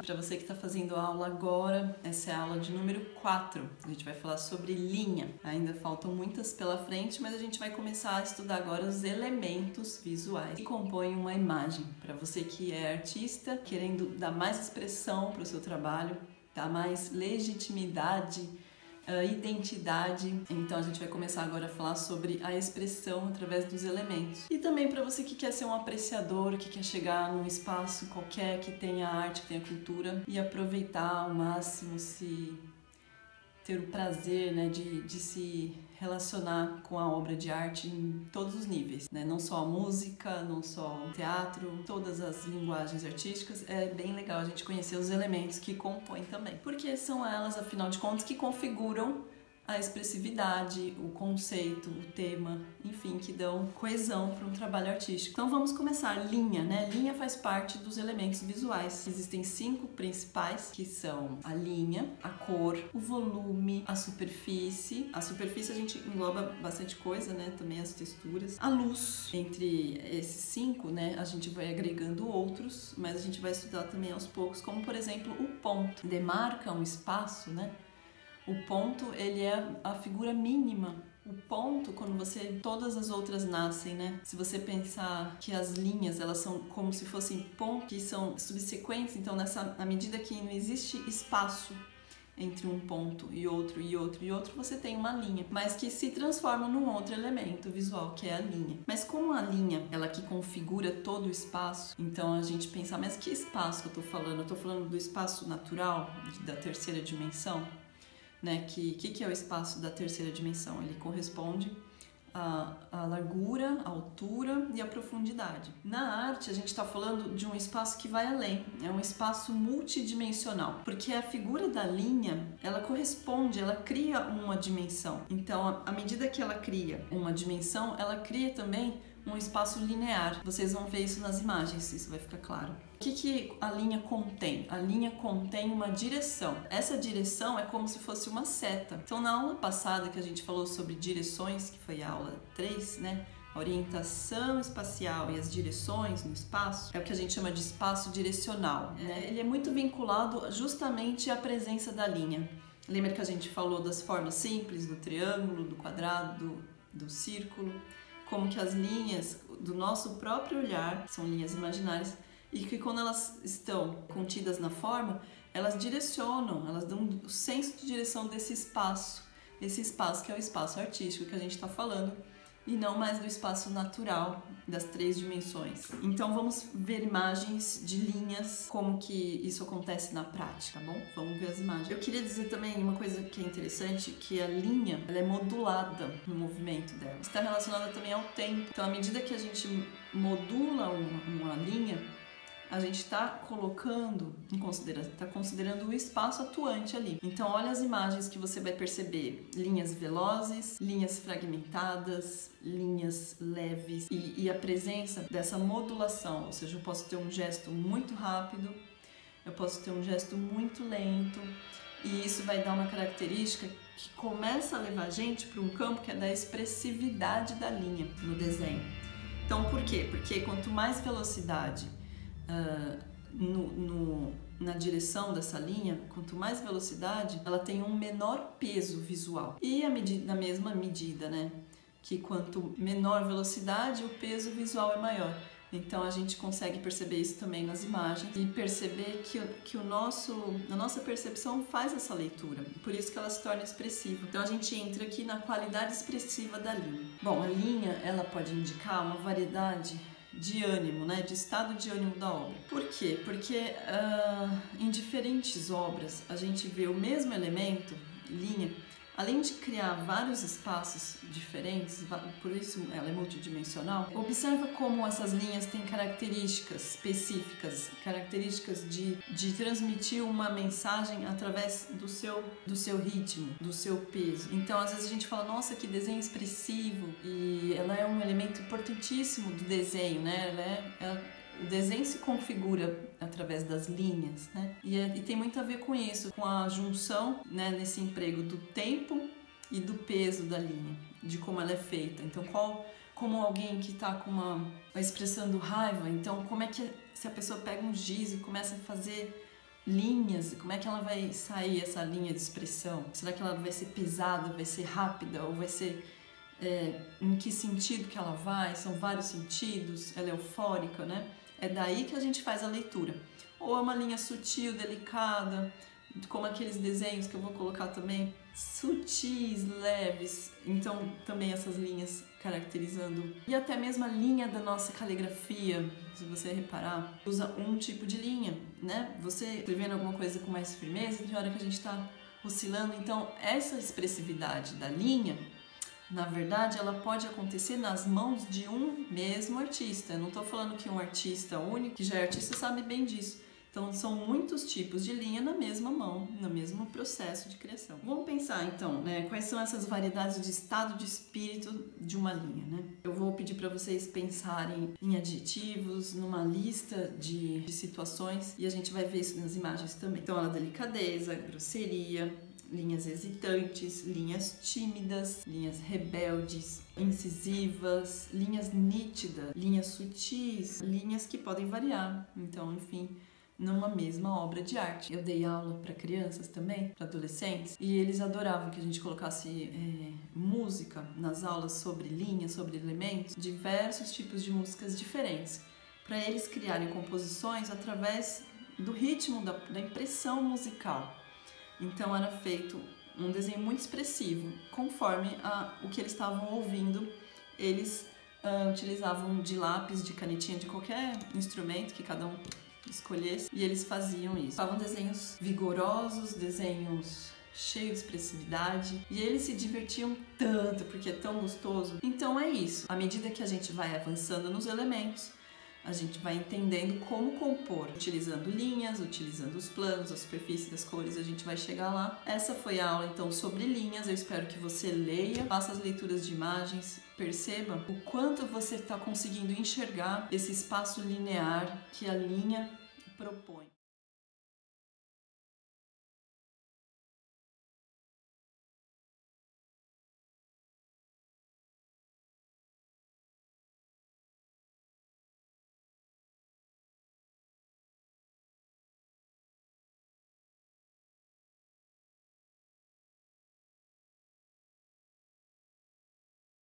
Olá, para você que está fazendo a aula agora, essa é a aula de número 4. A gente vai falar sobre linha. Ainda faltam muitas pela frente, mas a gente vai começar a estudar agora os elementos visuais que compõem uma imagem. Para você que é artista, querendo dar mais expressão para o seu trabalho, dar mais legitimidade, identidade. Então a gente vai começar agora a falar sobre a expressão através dos elementos. E também para você que quer ser um apreciador, que quer chegar num espaço qualquer que tenha arte, que tenha cultura e aproveitar ao máximo, ter o prazer, né, de se relacionar com a obra de arte em todos os níveis, né? Não só a música, não só o teatro, todas as linguagens artísticas. É bem legal a gente conhecer os elementos que compõem também, porque são elas, afinal de contas, que configuram a expressividade, o conceito, o tema, enfim, que dão coesão para um trabalho artístico. Então vamos começar. Linha, né? Linha faz parte dos elementos visuais. Existem 5 principais, que são a linha, a cor, o volume, a superfície. A superfície a gente engloba bastante coisa, né? Também as texturas. A luz. Entre esses 5, né? A gente vai agregando outros, mas a gente vai estudar também aos poucos, como por exemplo o ponto. Demarca um espaço, né? O ponto, ele é a figura mínima. O ponto, quando todas as outras nascem, né? Se você pensar que as linhas, elas são como se fossem pontos, que são subsequentes, então na medida que não existe espaço entre um ponto e outro, e outro, e outro, você tem uma linha, mas que se transforma num outro elemento visual, que é a linha. Mas como a linha, ela que configura todo o espaço, então a gente pensa, mas que espaço que eu tô falando? Eu tô falando do espaço natural, da terceira dimensão? Né? Que é o espaço da terceira dimensão? Ele corresponde à largura, à altura e à profundidade. Na arte, a gente está falando de um espaço que vai além, é um espaço multidimensional, porque a figura da linha, ela corresponde, ela cria uma dimensão. Então, à medida que ela cria uma dimensão, ela cria também um espaço linear. Vocês vão ver isso nas imagens, isso vai ficar claro. O que a linha contém? A linha contém uma direção. Essa direção é como se fosse uma seta. Então, na aula passada que a gente falou sobre direções, que foi a aula 3, né? A orientação espacial e as direções no espaço, é o que a gente chama de espaço direcional, né? Ele é muito vinculado justamente à presença da linha. Lembra que a gente falou das formas simples, do triângulo, do quadrado, do círculo? Como que as linhas do nosso próprio olhar são linhas imaginárias e que quando elas estão contidas na forma, elas direcionam, elas dão o senso de direção desse espaço, esse espaço que é o espaço artístico que a gente está falando e não mais do espaço natural das 3 dimensões. Então vamos ver imagens de linhas, como que isso acontece na prática, tá bom? Vamos ver as imagens. Eu queria dizer também uma coisa que é interessante, que a linha, ela é modulada no movimento dela. Está relacionada também ao tempo. Então, à medida que a gente modula uma linha, a gente está colocando está considerando o espaço atuante ali. Então olha as imagens que você vai perceber: linhas velozes, linhas fragmentadas, linhas leves e a presença dessa modulação, ou seja, eu posso ter um gesto muito rápido, eu posso ter um gesto muito lento, e isso vai dar uma característica que começa a levar a gente para um campo que é da expressividade da linha no desenho. Então por quê? Porque quanto mais velocidade na direção dessa linha, quanto mais velocidade, ela tem um menor peso visual. E na mesma medida, né, que quanto menor velocidade, o peso visual é maior. Então a gente consegue perceber isso também nas imagens e perceber que a nossa percepção faz essa leitura, por isso que ela se torna expressiva. Então a gente entra aqui na qualidade expressiva da linha. Bom, a linha, ela pode indicar uma variedade de ânimo, né? De estado de ânimo da obra. Por quê? Porque em diferentes obras a gente vê o mesmo elemento, linha, além de criar vários espaços diferentes, por isso ela é multidimensional. Observa como essas linhas têm características específicas, características de transmitir uma mensagem através do seu ritmo, do seu peso. Então, às vezes a gente fala, nossa, que desenho expressivo, e ela é um elemento importantíssimo do desenho, né? O desenho se configura através das linhas, né? E tem muito a ver com isso, com a junção, né, nesse emprego do tempo e do peso da linha, de como ela é feita. Então, como alguém que está expressando raiva, então como é que se a pessoa pega um giz e começa a fazer linhas, como é que ela vai sair essa linha de expressão? Será que ela vai ser pesada, vai ser rápida ou vai ser em que sentido que ela vai? São vários sentidos, ela é eufórica, né? É daí que a gente faz a leitura. Ou é uma linha sutil, delicada, como aqueles desenhos que eu vou colocar também, sutis, leves, então também essas linhas caracterizando. E até mesmo a linha da nossa caligrafia, se você reparar, usa um tipo de linha, né? Você escrevendo alguma coisa com mais firmeza, tem hora que a gente está oscilando, então essa expressividade da linha, na verdade, ela pode acontecer nas mãos de um mesmo artista. Eu não estou falando que um artista único, que já é artista, sabe bem disso. Então, são muitos tipos de linha na mesma mão, no mesmo processo de criação. Vamos pensar, então, né, quais são essas variedades de estado de espírito de uma linha, né? Eu vou pedir para vocês pensarem em adjetivos, numa lista de situações, e a gente vai ver isso nas imagens também. Então, a delicadeza, grosseria, linhas hesitantes, linhas tímidas, linhas rebeldes, incisivas, linhas nítidas, linhas sutis, linhas que podem variar. Então, enfim, numa mesma obra de arte. Eu dei aula para crianças também, para adolescentes, e eles adoravam que a gente colocasse música nas aulas sobre linhas, sobre elementos, diversos tipos de músicas diferentes, para eles criarem composições através do ritmo, da impressão musical. Então era feito um desenho muito expressivo, conforme o que eles estavam ouvindo. Eles utilizavam de lápis, de canetinha, de qualquer instrumento que cada um escolhesse, e eles faziam isso. Estavam desenhos vigorosos, desenhos cheios de expressividade, e eles se divertiam tanto, porque é tão gostoso. Então é isso, à medida que a gente vai avançando nos elementos, a gente vai entendendo como compor, utilizando linhas, utilizando os planos, a superfície das cores, a gente vai chegar lá. Essa foi a aula então sobre linhas, eu espero que você leia, faça as leituras de imagens, perceba o quanto você está conseguindo enxergar esse espaço linear que a linha propõe.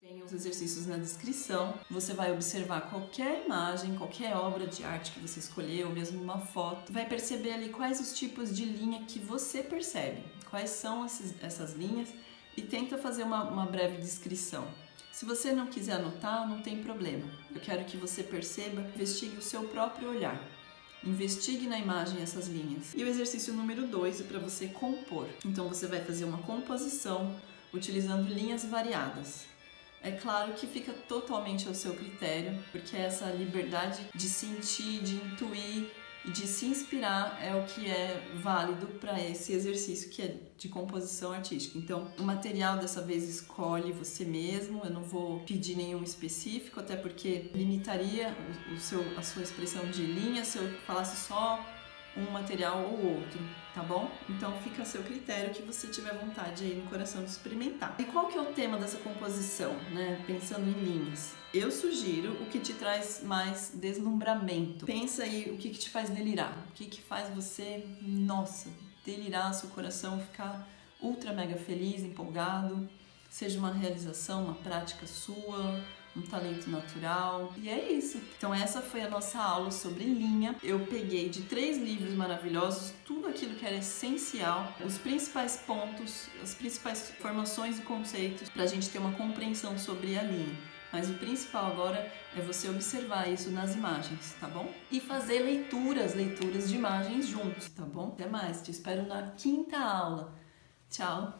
Tem os exercícios na descrição, você vai observar qualquer imagem, qualquer obra de arte que você escolheu, mesmo uma foto, vai perceber ali quais os tipos de linha que você percebe, quais são essas linhas, e tenta fazer uma breve descrição. Se você não quiser anotar, não tem problema, eu quero que você perceba, investigue o seu próprio olhar. Investigue na imagem essas linhas. E o exercício número 2 é para você compor. Então você vai fazer uma composição utilizando linhas variadas. É claro que fica totalmente ao seu critério, porque essa liberdade de sentir, de intuir e de se inspirar é o que é válido para esse exercício que é de composição artística. Então, o material dessa vez escolhe você mesmo, eu não vou pedir nenhum específico, até porque limitaria a sua expressão de linha se eu falasse só um material ou outro, tá bom? Então fica a seu critério, que você tiver vontade aí no coração de experimentar. E qual que é o tema dessa composição, né? Pensando em linhas. Eu sugiro o que te traz mais deslumbramento. Pensa aí o que te faz delirar, o que faz você, nossa, delirar, seu coração ficar ultra mega feliz, empolgado, seja uma realização, uma prática sua, um talento natural, e é isso. Então essa foi a nossa aula sobre linha. Eu peguei de 3 livros maravilhosos tudo aquilo que era essencial, os principais pontos, as principais informações e conceitos para a gente ter uma compreensão sobre a linha. Mas o principal agora é você observar isso nas imagens, tá bom? E fazer leituras de imagens juntos, tá bom? Até mais, te espero na 5ª aula. Tchau!